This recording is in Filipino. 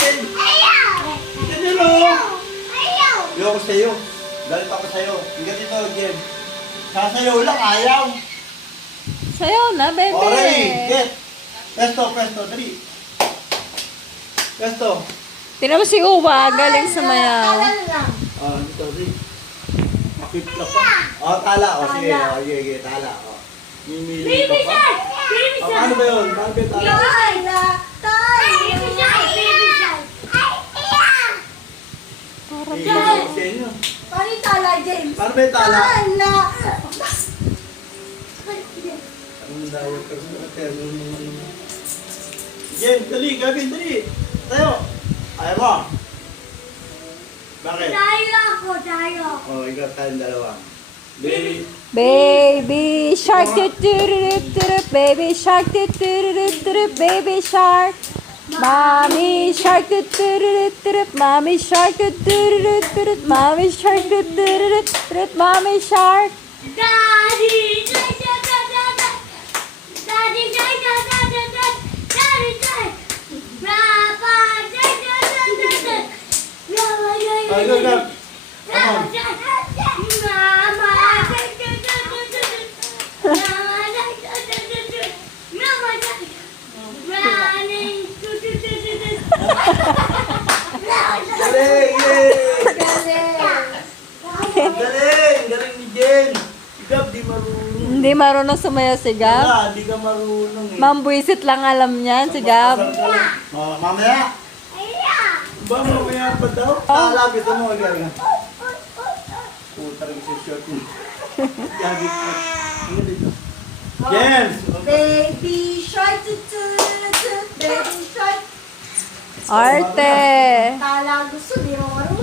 Jen. Jen, no. Ayoko sa'yo. Galit ako sa'yo. Hindi dito, Jen. Sasayaw lang, ayaw. Sayaw na, bebe. Alright, get. Presto, dali. Presto. Tingnan mo si Uwa, galing sa mayaw. Dito, dali. Makip ka pa. Tala. Sige, sige, tala. Mimili ka pa. Ano ba yun? Bakit tala? Sa inyo. Paano yung tala, James? Paano ba yung tala? Tala! Ang dayo ka sa Jen, dali, Gavin, dali. Tayo. Ayaw mo. Bakit? Tayo. Ikaw tayong dalawa. Baby. Baby shark, baby shark, baby shark. Mommy shark, mommy shark, mommy shark, mommy shark. Daddy, Go. Come on. Galing! Galing ni Jen! Gab, di marunong. Hindi marunong sumayaw si Gab. Wala, di ka marunong eh. Mambuisit lang alam niyan si Gab. Mamaya! Ba, mamaya pa daw? Lapit mo, gano'n. Puta rin si short mo. Gagit mo. Ano dito? James! Baby shark, baby shark. Arte. Tala gusto, di mo marunong.